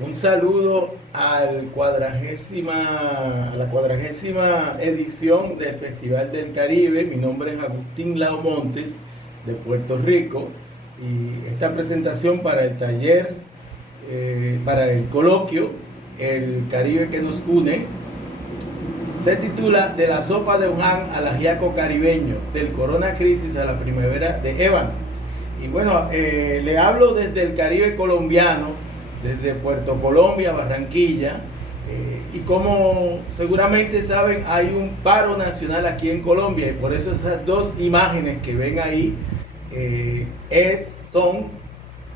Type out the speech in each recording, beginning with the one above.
Un saludo a la cuadragésima edición del Festival del Caribe. Mi nombre es Agustín Lao Montes, de Puerto Rico, y esta presentación para el taller, para el coloquio El Caribe que nos une, se titula De la sopa de Wuhan al ajiaco caribeño, del corona crisis a la primavera de ébano. Y bueno, le hablo desde el Caribe colombiano, desde Puerto Colombia, Barranquilla, y como seguramente saben, hay un paro nacional aquí en Colombia, y por eso esas dos imágenes que ven ahí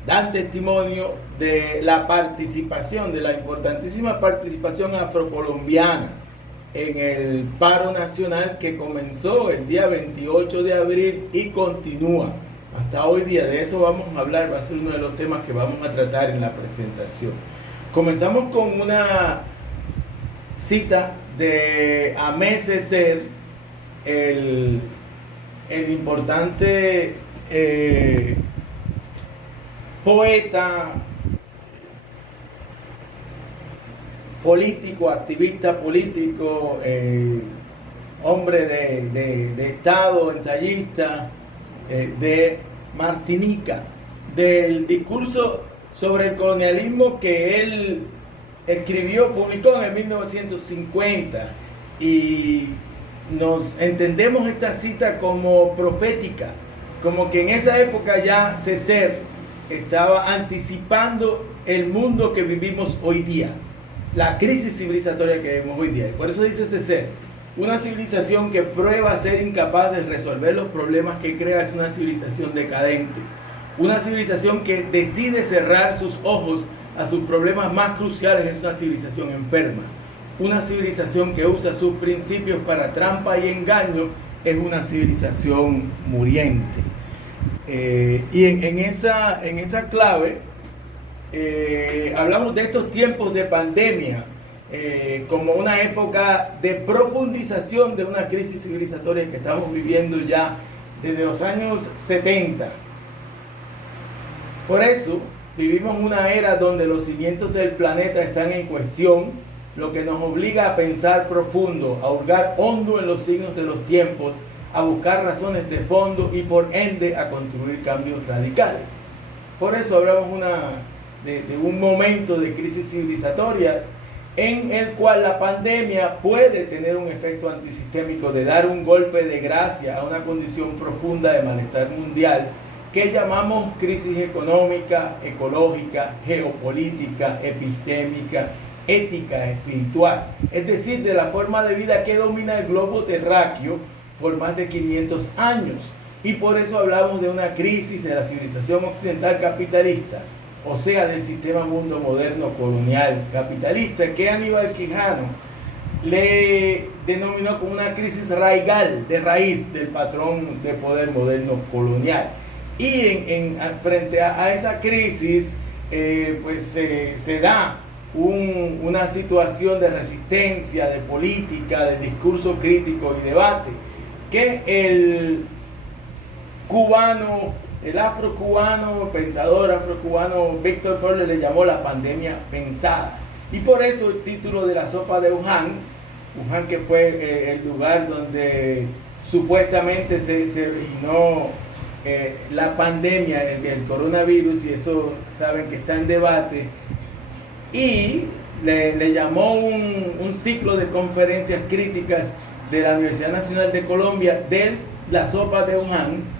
dan testimonio de la participación, de la importantísima participación afrocolombiana en el paro nacional que comenzó el día 28 de abril y continúa hasta hoy día. De eso vamos a hablar, va a ser uno de los temas que vamos a tratar en la presentación. Comenzamos con una cita de Aimé Césaire, el importante poeta, político, activista político, hombre de Estado, ensayista, de Martinica, del discurso sobre el colonialismo que él publicó en el 1950, y nos entendemos esta cita como profética, como que en esa época ya Césaire estaba anticipando el mundo que vivimos hoy día, la crisis civilizatoria que vivimos hoy día. Y por eso dice Césaire: una civilización que prueba a ser incapaz de resolver los problemas que crea es una civilización decadente. Una civilización que decide cerrar sus ojos a sus problemas más cruciales es una civilización enferma. Una civilización que usa sus principios para trampa y engaño es una civilización muriente. Y en esa clave hablamos de estos tiempos de pandemia como una época de profundización de una crisis civilizatoria que estamos viviendo ya desde los años 70. Por eso vivimos una era donde los cimientos del planeta están en cuestión, lo que nos obliga a pensar profundo, a hurgar hondo en los signos de los tiempos, a buscar razones de fondo y por ende a construir cambios radicales. Por eso hablamos de un momento de crisis civilizatoria en el cual la pandemia puede tener un efecto antisistémico de dar un golpe de gracia a una condición profunda de malestar mundial que llamamos crisis económica, ecológica, geopolítica, epistémica, ética, espiritual, es decir, de la forma de vida que domina el globo terráqueo por más de 500 años. Y por eso hablamos de una crisis de la civilización occidental capitalista, o sea, del sistema mundo moderno colonial capitalista, que Aníbal Quijano le denominó como una crisis raigal, de raíz del patrón de poder moderno colonial. Y frente a esa crisis, se da una situación de resistencia, de política, de discurso crítico y debate, que el pensador afrocubano Víctor Frankl le llamó la pandemia pensada. Y por eso el título de la sopa de Wuhan, que fue el lugar donde supuestamente se originó la pandemia, el coronavirus, y eso saben que está en debate, y le llamó un ciclo de conferencias críticas de la Universidad Nacional de Colombia de la sopa de Wuhan,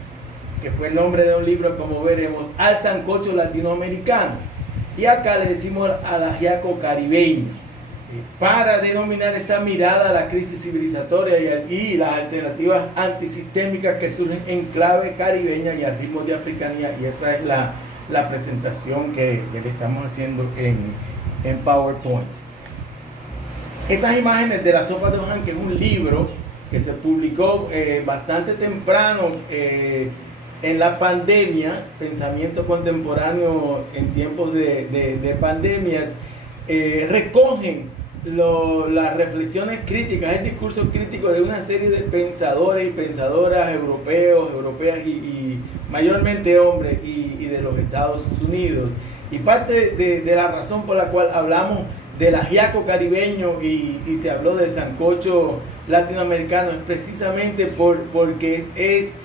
que fue el nombre de un libro, como veremos, al sancocho latinoamericano. Y acá le decimos al ajiaco caribeño, para denominar esta mirada a la crisis civilizatoria y las alternativas antisistémicas que surgen en clave caribeña y al ritmo de africanía. Y esa es la presentación que le estamos haciendo en PowerPoint. Esas imágenes de la sopa de Wuhan, que es un libro que se publicó bastante temprano en la pandemia, pensamiento contemporáneo en tiempos de pandemias, recogen las reflexiones críticas, el discurso crítico de una serie de pensadores y pensadoras europeos, europeas y mayormente hombres y de los Estados Unidos. Y parte de la razón por la cual hablamos del ajiaco caribeño y se habló del sancocho latinoamericano es precisamente porque es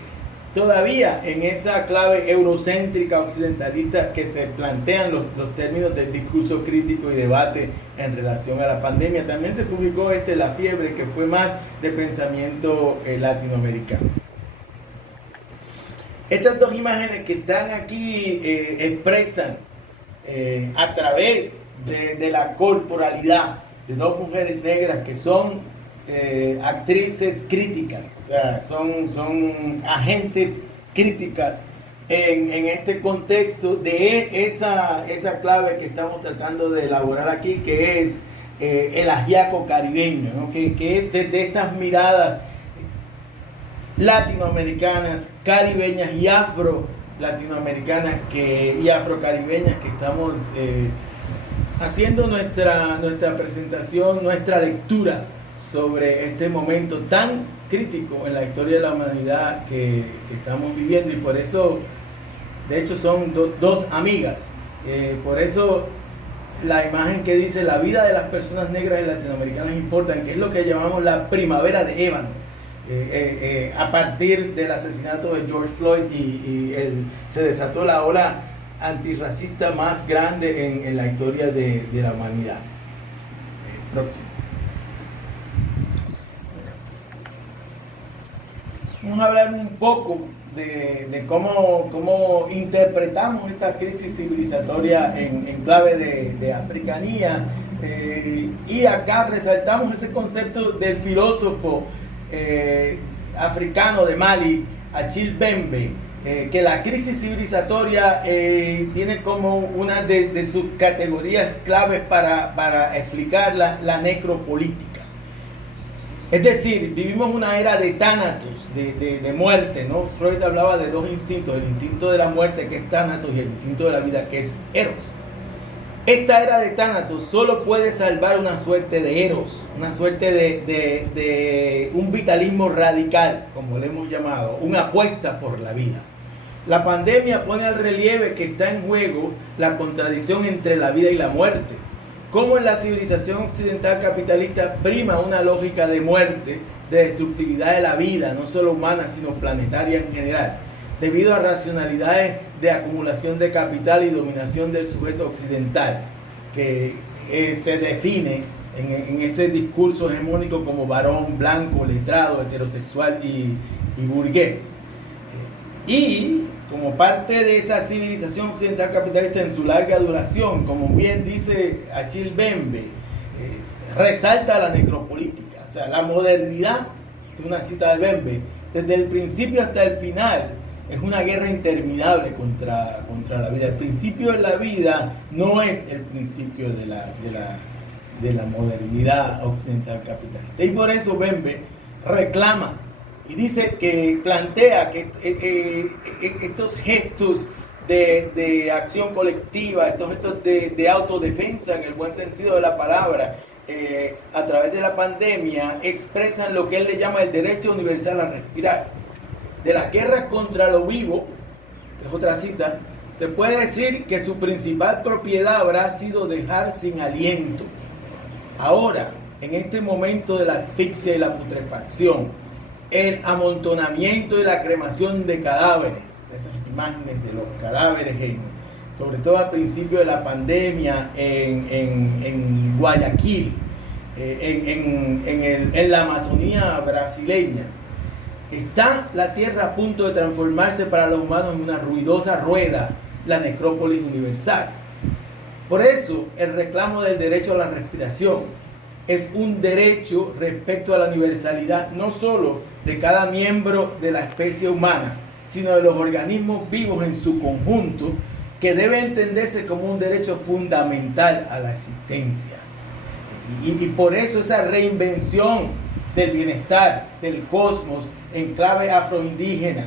todavía en esa clave eurocéntrica occidentalista que se plantean los términos del discurso crítico y debate en relación a la pandemia. También se publicó La Fiebre, que fue más de pensamiento latinoamericano. Estas dos imágenes que están aquí expresan a través de la corporalidad de dos mujeres negras que son actrices críticas, o sea, son agentes críticas en este contexto de esa clave que estamos tratando de elaborar aquí, que es el ajiaco caribeño, ¿no? que es de estas miradas latinoamericanas, caribeñas y afro-latinoamericanas y afrocaribeñas que estamos haciendo nuestra presentación, nuestra lectura sobre este momento tan crítico en la historia de la humanidad que estamos viviendo. Y por eso, de hecho, son dos amigas. Por eso la imagen que dice la vida de las personas negras y latinoamericanas importan, que es lo que llamamos la primavera de ébano, a partir del asesinato de George Floyd se desató la ola antirracista más grande en la historia de la humanidad. Próximo. Vamos a hablar un poco de cómo interpretamos esta crisis civilizatoria en clave de africanía. Y acá resaltamos ese concepto del filósofo africano de Mali, Achille Mbembe, que la crisis civilizatoria tiene como una de sus categorías claves para explicar la necropolítica. Es decir, vivimos una era de tánatos, de muerte, ¿no? Freud hablaba de dos instintos, el instinto de la muerte, que es tánatos, y el instinto de la vida, que es eros. Esta era de tánatos solo puede salvar una suerte de eros, una suerte de un vitalismo radical, como le hemos llamado, una apuesta por la vida. La pandemia pone al relieve que está en juego la contradicción entre la vida y la muerte. Cómo en la civilización occidental capitalista prima una lógica de muerte, de destructividad de la vida, no solo humana, sino planetaria en general, debido a racionalidades de acumulación de capital y dominación del sujeto occidental, que se define en ese discurso hegemónico como varón, blanco, letrado, heterosexual y burgués. Y como parte de esa civilización occidental capitalista en su larga duración, como bien dice Achille Mbembe, resalta la necropolítica, o sea, la modernidad, es una cita de Mbembe, desde el principio hasta el final, es una guerra interminable contra la vida. El principio de la vida no es el principio de la modernidad occidental capitalista. Y por eso Mbembe reclama y dice que plantea que estos gestos de acción colectiva, estos gestos de autodefensa en el buen sentido de la palabra, a través de la pandemia, expresan lo que él le llama el derecho universal a respirar. De la guerra contra lo vivo, que es otra cita, se puede decir que su principal propiedad habrá sido dejar sin aliento. Ahora, en este momento de la asfixia y la putrefacción, el amontonamiento y la cremación de cadáveres, esas imágenes de los cadáveres, sobre todo al principio de la pandemia en Guayaquil, en la Amazonía brasileña, está la tierra a punto de transformarse para los humanos en una ruidosa rueda, la necrópolis universal. Por eso, el reclamo del derecho a la respiración es un derecho respecto a la universalidad no solo de cada miembro de la especie humana, sino de los organismos vivos en su conjunto, que debe entenderse como un derecho fundamental a la existencia. Y por eso esa reinvención del bienestar, del cosmos, en clave afroindígena,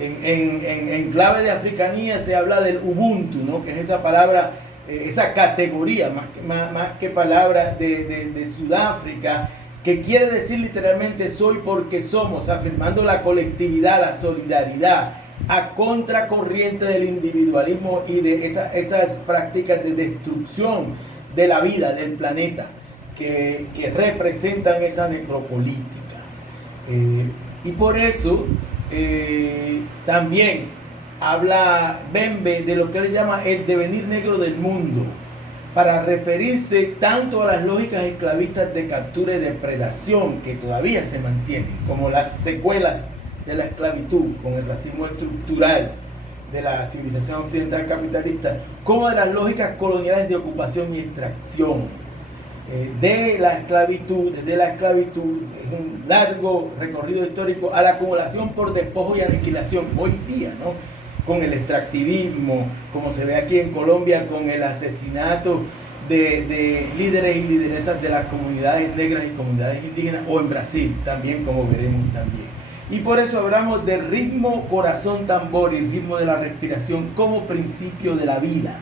en clave de africanía se habla del Ubuntu, ¿no? Que es esa palabra, esa categoría, más que palabra de Sudáfrica, que quiere decir literalmente soy porque somos, afirmando la colectividad, la solidaridad, a contracorriente del individualismo y de esas prácticas de destrucción de la vida, del planeta, que representan esa necropolítica. Y por eso también habla Bembe de lo que él llama el devenir negro del mundo, para referirse tanto a las lógicas esclavistas de captura y depredación que todavía se mantienen, como las secuelas de la esclavitud, con el racismo estructural de la civilización occidental capitalista, como de las lógicas coloniales de ocupación y extracción. Desde la esclavitud, es un largo recorrido histórico a la acumulación por despojo y aniquilación, hoy día, ¿no? Con el extractivismo, como se ve aquí en Colombia, con el asesinato de líderes y lideresas de las comunidades negras y comunidades indígenas, o en Brasil también, como veremos también. Y por eso hablamos de ritmo, corazón, tambor y ritmo de la respiración como principio de la vida,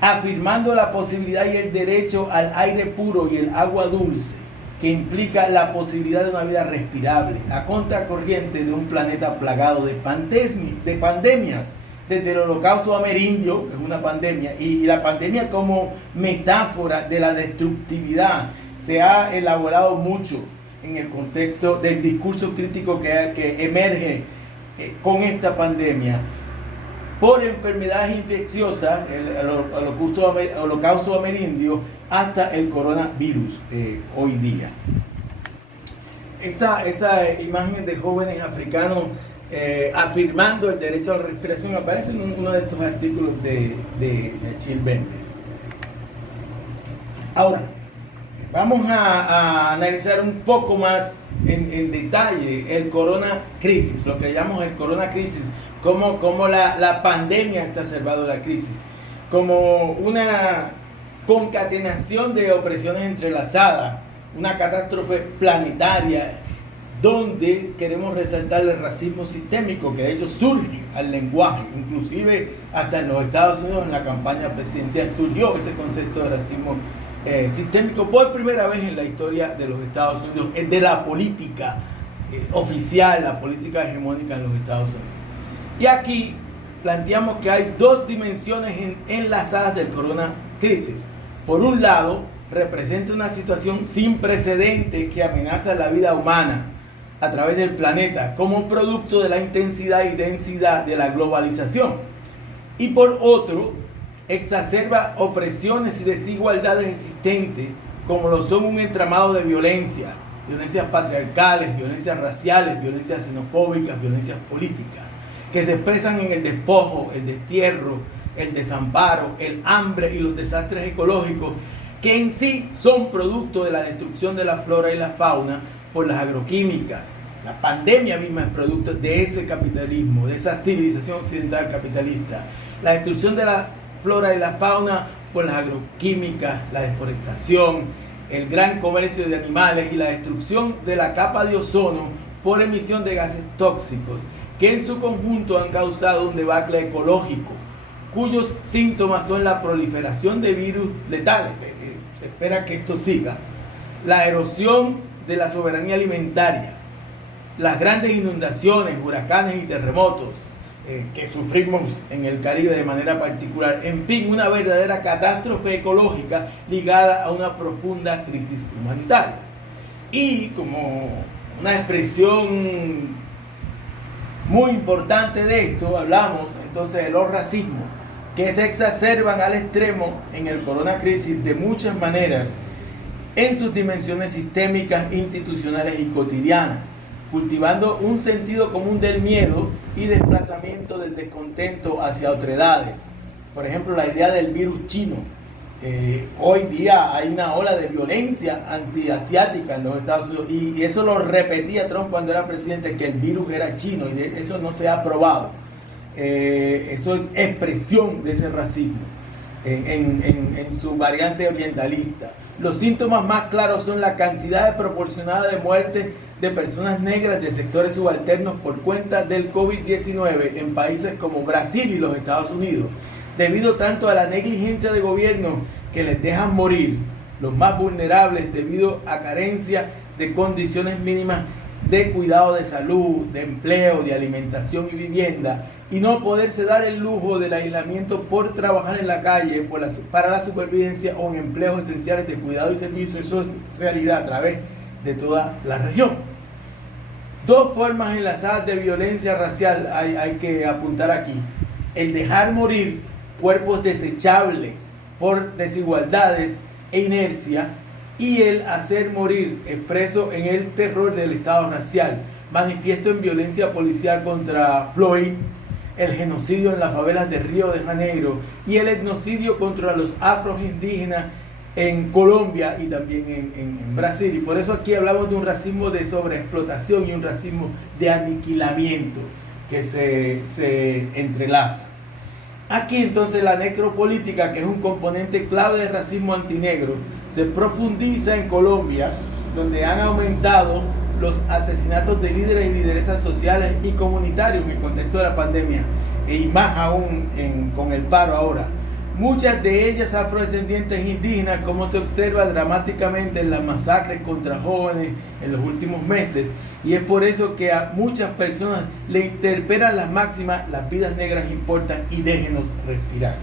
afirmando la posibilidad y el derecho al aire puro y el agua dulce, que implica la posibilidad de una vida respirable, a contracorriente de un planeta plagado de pandemias, desde el holocausto amerindio, que es una pandemia, y la pandemia como metáfora de la destructividad, se ha elaborado mucho en el contexto del discurso crítico que emerge con esta pandemia, por enfermedades infecciosas, el holocausto amerindio, hasta el coronavirus hoy día. Esa imagen de jóvenes africanos afirmando el derecho a la respiración aparece en uno de estos artículos de Achille Bembe. Ahora, vamos a analizar un poco más en detalle el corona crisis, lo que llamamos el corona crisis, como la pandemia ha exacerbado la crisis, como una concatenación de opresiones entrelazadas, una catástrofe planetaria, donde queremos resaltar el racismo sistémico, que de hecho surge al lenguaje, inclusive hasta en los Estados Unidos, en la campaña presidencial, surgió ese concepto de racismo sistémico por primera vez en la historia de los Estados Unidos, de la política oficial, la política hegemónica en los Estados Unidos. Y aquí planteamos que hay dos dimensiones enlazadas del corona crisis. Por un lado, representa una situación sin precedente que amenaza la vida humana a través del planeta como producto de la intensidad y densidad de la globalización. Y por otro, exacerba opresiones y desigualdades existentes, como lo son un entramado de violencias patriarcales, violencias raciales, violencias xenofóbicas, violencias políticas, que se expresan en el despojo, el destierro, el desamparo, el hambre y los desastres ecológicos, que en sí son producto de la destrucción de la flora y la fauna por las agroquímicas. La pandemia misma es producto de ese capitalismo, de esa civilización occidental capitalista. La destrucción de la flora y la fauna por las agroquímicas, la deforestación, el gran comercio de animales y la destrucción de la capa de ozono por emisión de gases tóxicos, que en su conjunto han causado un debacle ecológico, cuyos síntomas son la proliferación de virus letales, se espera que esto siga, la erosión de la soberanía alimentaria, las grandes inundaciones, huracanes y terremotos que sufrimos en el Caribe de manera particular, en fin, una verdadera catástrofe ecológica ligada a una profunda crisis humanitaria. Y como una expresión muy importante de esto, hablamos entonces de los racismos, que se exacerban al extremo en el corona crisis de muchas maneras en sus dimensiones sistémicas, institucionales y cotidianas, cultivando un sentido común del miedo y desplazamiento del descontento hacia otredades. Por ejemplo, la idea del virus chino. Hoy día hay una ola de violencia antiasiática en los Estados Unidos, y eso lo repetía Trump cuando era presidente, que el virus era chino, y eso no se ha probado. Eso es expresión de ese racismo en su variante orientalista. Los síntomas más claros son la cantidad desproporcionada de muertes de personas negras de sectores subalternos por cuenta del COVID-19 en países como Brasil y los Estados Unidos, debido tanto a la negligencia de gobiernos que les dejan morir los más vulnerables debido a carencia de condiciones mínimas de cuidado de salud, de empleo, de alimentación y vivienda, y no poderse dar el lujo del aislamiento por trabajar en la calle para la supervivencia o en empleos esenciales de cuidado y servicio. Eso es realidad a través de toda la región. Dos formas enlazadas de violencia racial hay que apuntar aquí: el dejar morir cuerpos desechables por desigualdades e inercia, y el hacer morir expreso en el terror del Estado racial, manifiesto en violencia policial contra Floyd, el genocidio en las favelas de Río de Janeiro y el etnocidio contra los afroindígenas en Colombia y también en Brasil. Y por eso aquí hablamos de un racismo de sobreexplotación y un racismo de aniquilamiento que se entrelaza. Aquí entonces la necropolítica, que es un componente clave del racismo antinegro, se profundiza en Colombia, donde han aumentado los asesinatos de líderes y lideresas sociales y comunitarios en el contexto de la pandemia, y más aún con el paro ahora. Muchas de ellas afrodescendientes indígenas, como se observa dramáticamente en las masacres contra jóvenes en los últimos meses, y es por eso que a muchas personas le interpelan las máximas: las vidas negras importan y déjenos respirar.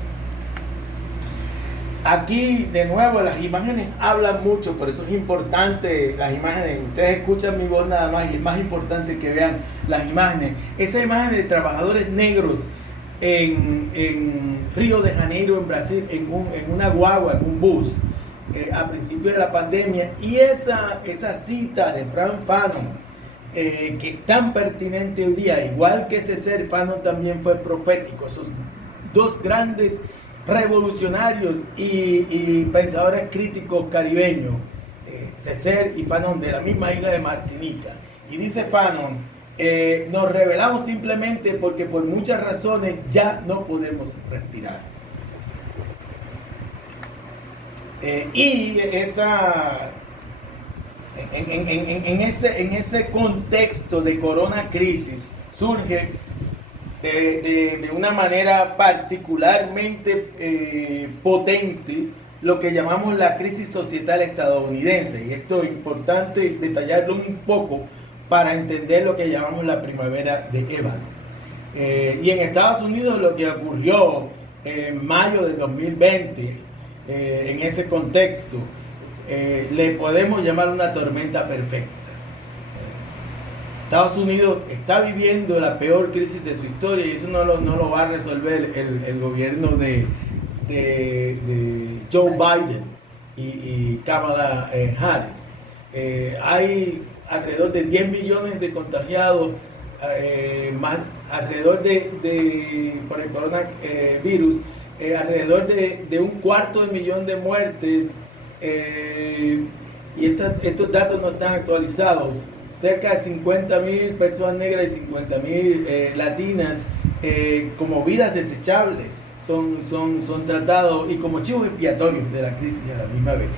Aquí de nuevo las imágenes hablan mucho, por eso es importante las imágenes. Ustedes escuchan mi voz nada más, y es más importante que vean las imágenes. Esa imagen de trabajadores negros en Río de Janeiro, en Brasil, en una guagua, en un bus, a principios de la pandemia, y esa cita de Frantz Fanon, que es tan pertinente hoy día, igual que Césaire, Fanon también fue profético. Esos dos grandes revolucionarios y pensadores críticos caribeños, Césaire y Fanon, de la misma isla de Martinica. Y dice Fanon: nos rebelamos simplemente porque por muchas razones ya no podemos respirar. Y en ese contexto de corona crisis surge de una manera particularmente potente lo que llamamos la crisis societal estadounidense. Y esto es importante detallarlo un poco para entender lo que llamamos la primavera de ébano. Y en Estados Unidos lo que ocurrió en mayo del 2020, en ese contexto, le podemos llamar una tormenta perfecta. Estados Unidos está viviendo la peor crisis de su historia, y eso no lo va a resolver el gobierno de Joe Biden y Kamala Harris. Hay alrededor de 10 millones de contagiados, más alrededor por el coronavirus, alrededor de 250,000 de muertes, y estos datos no están actualizados. Cerca de 50,000 personas negras y 50,000 latinas como vidas desechables son tratados, y como chivos expiatorios de la crisis a la misma vez.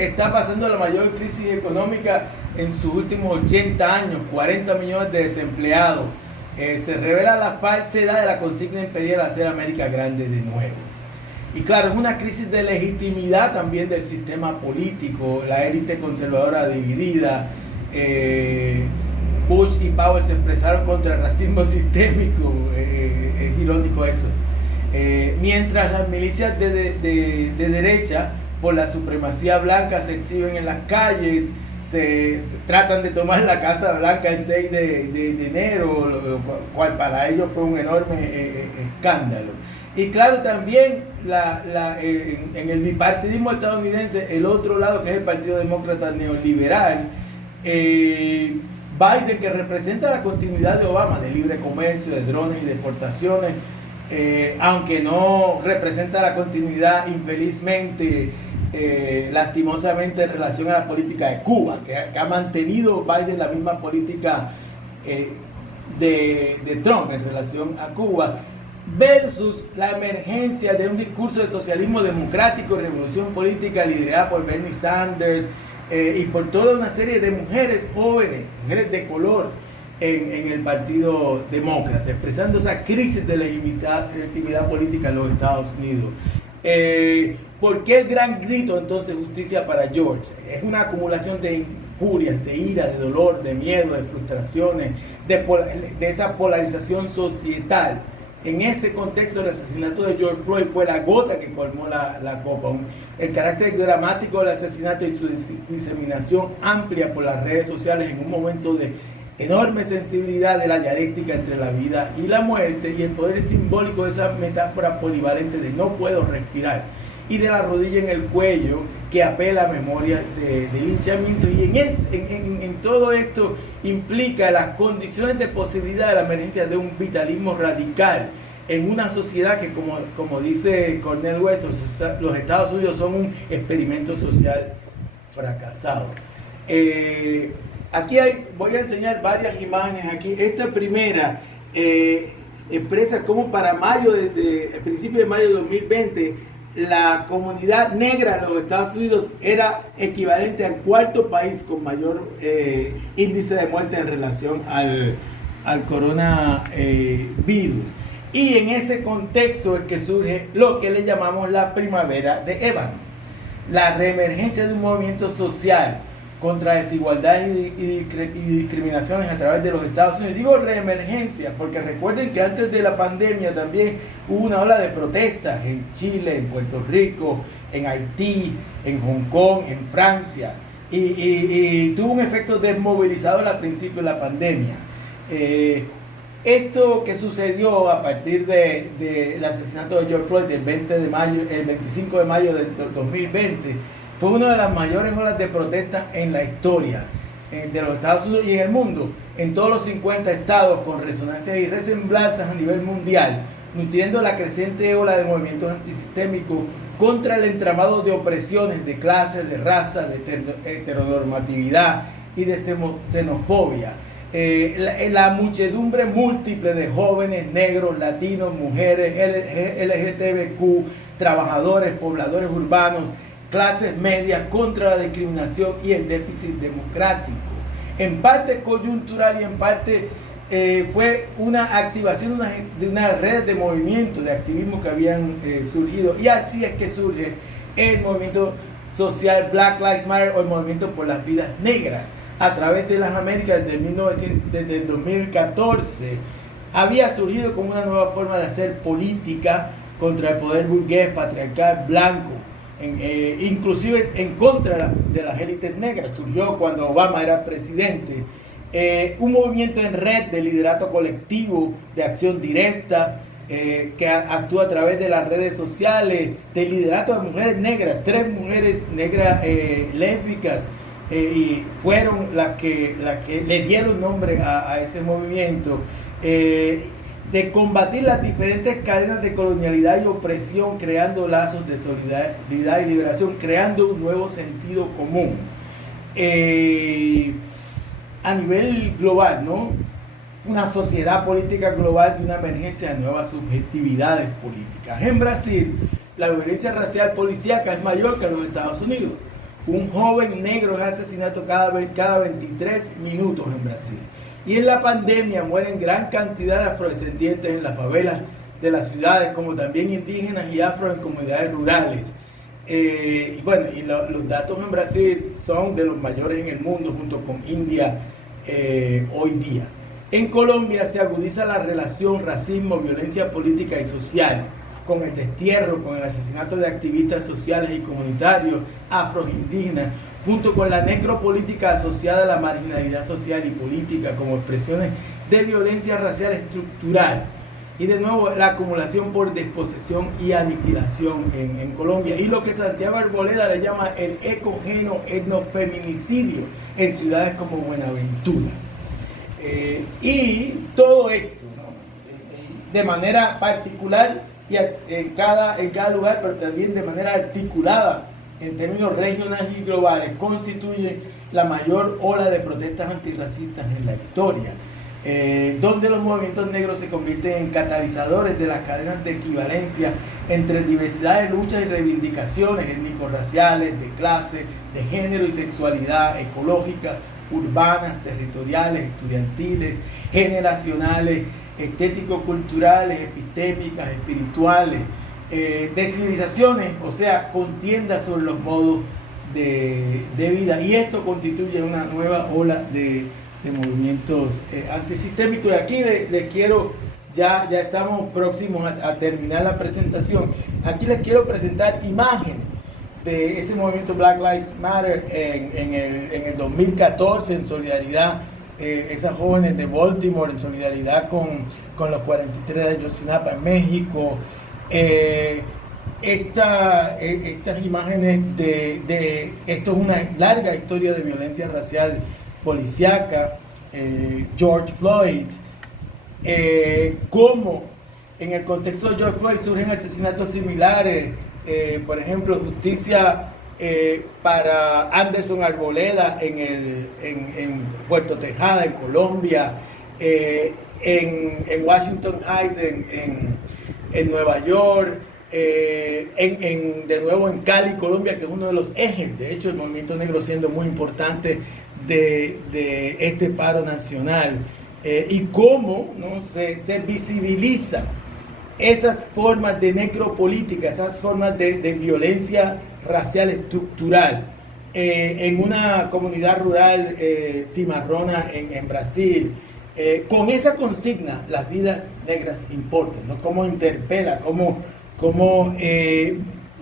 Está pasando la mayor crisis económica en sus últimos 80 años, 40 millones de desempleados. Se revela la falsedad de la consigna imperial: hacer América grande de nuevo. Y claro, es una crisis de legitimidad también del sistema político, la élite conservadora dividida. Bush y Powell se expresaron contra el racismo sistémico, es irónico eso. Mientras las milicias de derecha por la supremacía blanca se exhiben en las calles, se tratan de tomar la Casa Blanca el 6 de enero, lo cual para ellos fue un enorme escándalo. Y claro, también en el bipartidismo estadounidense, el otro lado, que es el Partido Demócrata Neoliberal, Biden, que representa la continuidad de Obama, de libre comercio, de drones y deportaciones, aunque no representa la continuidad, infelizmente, lastimosamente, en relación a la política de Cuba, que ha mantenido Biden la misma política de Trump en relación a Cuba, versus la emergencia de un discurso de socialismo democrático, revolución política liderada por Bernie Sanders, y por toda una serie de mujeres jóvenes, mujeres de color en el Partido Demócrata, expresando esa crisis de legitimidad política en los Estados Unidos. ¿Por qué el gran grito entonces justicia para George? Es una acumulación de furias, de ira, de dolor, de miedo, de frustraciones, de esa polarización societal. En ese contexto, el asesinato de George Floyd fue la gota que colmó la copa. El carácter dramático del asesinato y su diseminación amplia por las redes sociales en un momento de enorme sensibilidad de la dialéctica entre la vida y la muerte, y el poder simbólico de esa metáfora polivalente de no puedo respirar, y de la rodilla en el cuello, que apela a memoria de linchamiento. Y en todo esto implica las condiciones de posibilidad de la emergencia de un vitalismo radical en una sociedad que, como dice Cornel West, los Estados Unidos son un experimento social fracasado. Aquí voy a enseñar varias imágenes aquí. Esta primera expresa cómo para el principio de mayo de 2020, la comunidad negra en los Estados Unidos era equivalente al cuarto país con mayor índice de muerte en relación al coronavirus. Y en ese contexto es que surge lo que le llamamos la primavera de Ébano, la reemergencia de un movimiento social contra desigualdades y discriminaciones a través de los Estados Unidos. Digo reemergencia porque recuerden que antes de la pandemia también hubo una ola de protestas en Chile, en Puerto Rico, en Haití, en Hong Kong, en Francia, y tuvo un efecto desmovilizador al principio de la pandemia. Esto que sucedió a partir del asesinato de George Floyd el 25 de mayo de 2020 fue una de las mayores olas de protestas en la historia de los Estados Unidos y en el mundo, en todos los 50 estados, con resonancias y resemblanzas a nivel mundial, nutriendo la creciente ola de movimientos antisistémicos contra el entramado de opresiones de clase, de raza, de heteronormatividad y de xenofobia. La muchedumbre múltiple de jóvenes, negros, latinos, mujeres, LGTBQ, trabajadores, pobladores urbanos, clases medias contra la discriminación y el déficit democrático, en parte coyuntural y en parte fue una activación de una red de movimientos de activismo que habían surgido, y así es que surge el movimiento social Black Lives Matter, o el movimiento por las vidas negras a través de las Américas desde el 2014. Había surgido como una nueva forma de hacer política contra el poder burgués, patriarcal, blanco, inclusive en contra de las élites negras. Surgió cuando Obama era presidente. Un movimiento en red de liderato colectivo, de acción directa, que actúa a través de las redes sociales, de liderato de mujeres negras, 3 mujeres negras lésbicas, y fueron las que le dieron nombre a ese movimiento, de combatir las diferentes cadenas de colonialidad y opresión, creando lazos de solidaridad y liberación, creando un nuevo sentido común a nivel global, ¿no? Una sociedad política global y una emergencia de nuevas subjetividades políticas. En Brasil, la violencia racial policíaca es mayor que en los Estados Unidos. Un joven negro es asesinado cada 23 minutos en Brasil. Y en la pandemia mueren gran cantidad de afrodescendientes en las favelas de las ciudades, como también indígenas y afro en comunidades rurales. Y bueno, los datos en Brasil son de los mayores en el mundo, junto con India hoy día. En Colombia se agudiza la relación racismo, violencia política y social, con el destierro, con el asesinato de activistas sociales y comunitarios afroindígenas, junto con la necropolítica asociada a la marginalidad social y política como expresiones de violencia racial estructural. Y de nuevo la acumulación por desposesión y aniquilación en Colombia, y lo que Santiago Arboleda le llama el ecogeno etnofeminicidio en ciudades como Buenaventura. Y todo esto, ¿no? De manera particular y en cada lugar, pero también de manera articulada en términos regionales y globales, constituye la mayor ola de protestas antirracistas en la historia, donde los movimientos negros se convierten en catalizadores de las cadenas de equivalencia entre diversidad de luchas y reivindicaciones étnico-raciales, de clase, de género y sexualidad, ecológicas, urbanas, territoriales, estudiantiles, generacionales, estético-culturales, epistémicas, espirituales, de civilizaciones, o sea, contiendas sobre los modos de vida. Y esto constituye una nueva ola de movimientos antisistémicos. Y aquí le quiero, ya estamos próximos a terminar la presentación. Aquí les quiero presentar imágenes de ese movimiento Black Lives Matter en el 2014, en solidaridad, esas jóvenes de Baltimore, en solidaridad con los 43 de Ayotzinapa en México. Estas imágenes esto es una larga historia de violencia racial policíaca, George Floyd, cómo en el contexto de George Floyd surgen asesinatos similares, por ejemplo, justicia para Anderson Arboleda en Puerto Tejada, en Colombia, en Washington Heights, en Nueva York, de nuevo en Cali, Colombia, que es uno de los ejes, de hecho, el movimiento negro siendo muy importante de este paro nacional, y cómo, ¿no?, se visibiliza esas formas de necropolítica, esas formas de violencia racial estructural en una comunidad rural cimarrona en Brasil, con esa consigna, las vidas negras importan, ¿no? Cómo interpela, cómo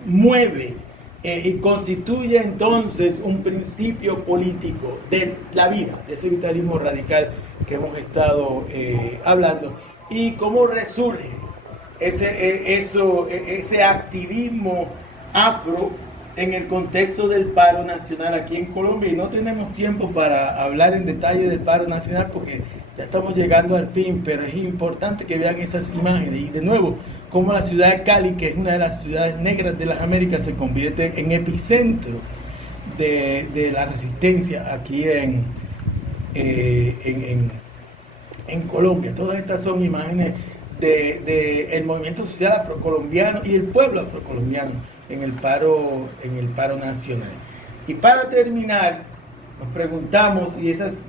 mueve y constituye entonces un principio político de la vida, de ese vitalismo radical que hemos estado hablando, y cómo resurge ese activismo afro en el contexto del paro nacional aquí en Colombia. Y no tenemos tiempo para hablar en detalle del paro nacional porque ya estamos llegando al fin, pero es importante que vean esas imágenes. Y de nuevo, cómo la ciudad de Cali, que es una de las ciudades negras de las Américas, se convierte en epicentro de la resistencia aquí en Colombia. Todas estas son imágenes del movimiento social afrocolombiano y el pueblo afrocolombiano en el paro nacional. Y para terminar, nos preguntamos, y esas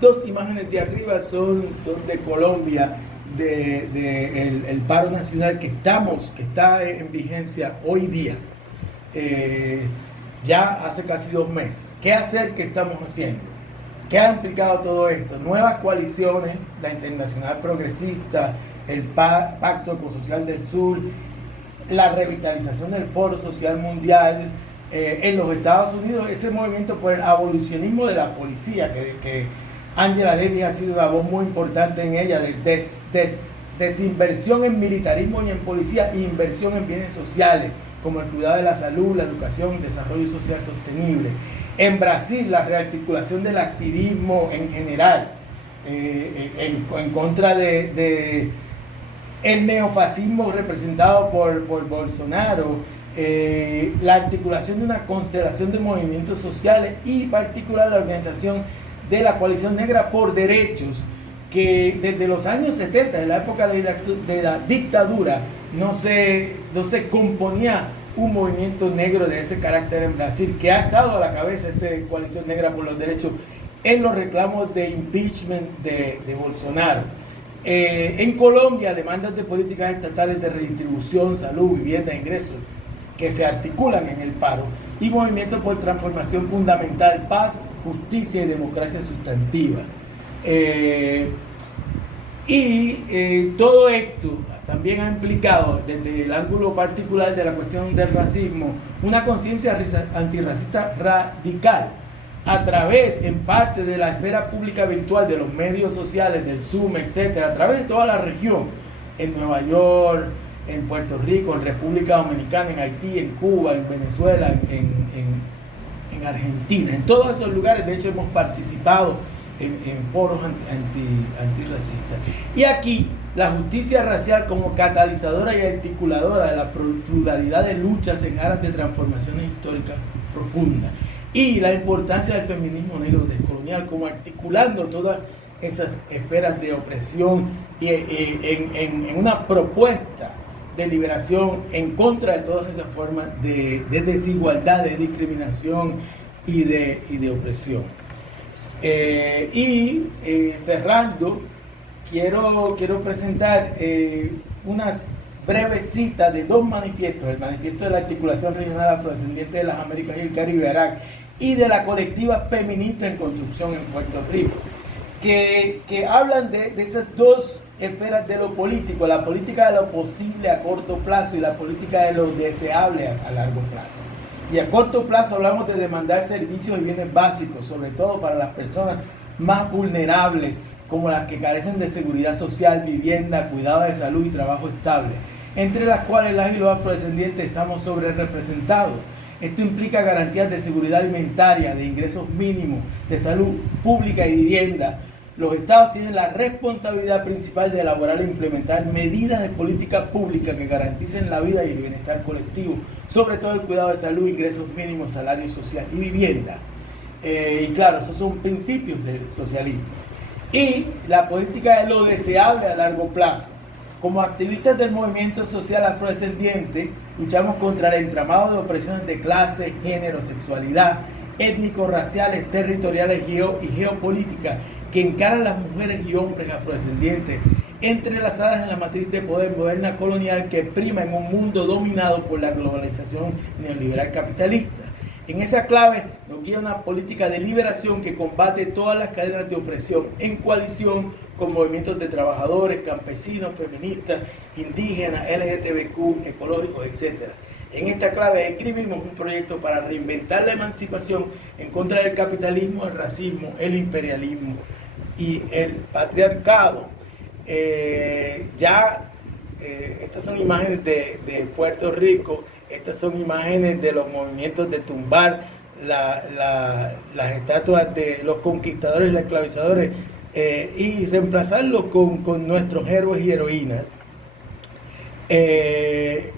dos imágenes de arriba son de Colombia, el paro nacional que está en vigencia hoy día, ya hace casi 2 meses. ¿Qué hacer? ¿Qué estamos haciendo? ¿Qué ha implicado todo esto? Nuevas coaliciones, la Internacional Progresista, el Pacto Ecosocial del Sur, la revitalización del Foro Social Mundial, en los Estados Unidos, ese movimiento por el abolicionismo de la policía, que Angela Davis ha sido una voz muy importante en ella, de desinversión en militarismo y en policía, e inversión en bienes sociales, como el cuidado de la salud, la educación, el desarrollo social sostenible. En Brasil, la rearticulación del activismo en general, en contra de el neofascismo representado por Bolsonaro, la articulación de una constelación de movimientos sociales y en particular la organización de la Coalición Negra por Derechos, que desde los años 70, de la época de la dictadura, no se componía un movimiento negro de ese carácter en Brasil, que ha estado a la cabeza de esta Coalición Negra por los Derechos en los reclamos de impeachment de Bolsonaro. En Colombia, demandas de políticas estatales de redistribución, salud, vivienda, ingresos, que se articulan en el paro, y movimientos por transformación fundamental, paz, justicia y democracia sustantiva. Todo esto también ha implicado, desde el ángulo particular de la cuestión del racismo, una conciencia antirracista radical, a través, en parte, de la esfera pública virtual, de los medios sociales, del Zoom, etcétera, a través de toda la región, en Nueva York, en Puerto Rico, en República Dominicana, en Haití, en Cuba, en Venezuela, en Argentina, en todos esos lugares. De hecho, hemos participado en foros antirracistas. Y aquí, la justicia racial como catalizadora y articuladora de la pluralidad de luchas en aras de transformaciones históricas profundas. Y la importancia del feminismo negro descolonial como articulando todas esas esferas de opresión y en una propuesta de liberación en contra de todas esas formas de desigualdad, de discriminación y de opresión. Cerrando, quiero presentar unas breve cita de dos manifiestos, el manifiesto de la Articulación Regional Afrodescendiente de las Américas y el Caribe, ARAC, y de la colectiva feminista en construcción en Puerto Rico, que hablan de esas dos esferas de lo político, la política de lo posible a corto plazo y la política de lo deseable a largo plazo. Y a corto plazo hablamos de demandar servicios y bienes básicos, sobre todo para las personas más vulnerables, como las que carecen de seguridad social, vivienda, cuidado de salud y trabajo estable, entre las cuales las y los afrodescendientes estamos sobre representados. Esto implica garantías de seguridad alimentaria, de ingresos mínimos, de salud pública y vivienda. Los estados tienen la responsabilidad principal de elaborar e implementar medidas de política pública que garanticen la vida y el bienestar colectivo, sobre todo el cuidado de salud, ingresos mínimos, salario social y vivienda. Y claro, esos son principios del socialismo. Y la política de lo deseable a largo plazo. Como activistas del movimiento social afrodescendiente, luchamos contra el entramado de opresiones de clase, género, sexualidad, étnicos, raciales, territoriales y geopolíticas que encaran las mujeres y hombres afrodescendientes, entrelazadas en la matriz de poder moderna colonial que prima en un mundo dominado por la globalización neoliberal capitalista. En esa clave nos guía una política de liberación que combate todas las cadenas de opresión en coalición con movimientos de trabajadores, campesinos, feministas, indígenas, LGTBQ, ecológicos, etc. En esta clave escribimos un proyecto para reinventar la emancipación en contra del capitalismo, el racismo, el imperialismo y el patriarcado. Estas son imágenes de Puerto Rico. Estas son imágenes de los movimientos de tumbar las estatuas de los conquistadores y los esclavizadores y reemplazarlos con nuestros héroes y heroínas. De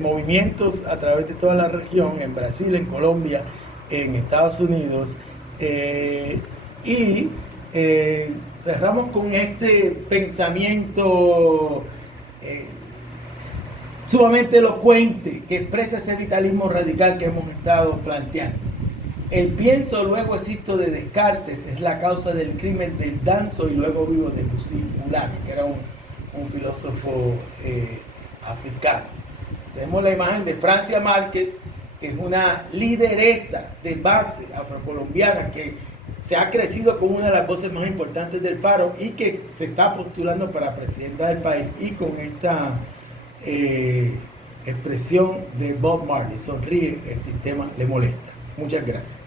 movimientos a través de toda la región, en Brasil, en Colombia, en Estados Unidos. Cerramos con este pensamiento sumamente elocuente que expresa ese vitalismo radical que hemos estado planteando. El pienso luego existo de Descartes es la causa del crimen del danzo y luego vivo de Lucy Moulin, que era un filósofo africano. Tenemos la imagen de Francia Márquez, que es una lideresa de base afrocolombiana que se ha crecido como una de las voces más importantes del Faro y que se está postulando para presidenta del país, y con esta expresión de Bob Marley: sonríe, el sistema le molesta. Muchas gracias.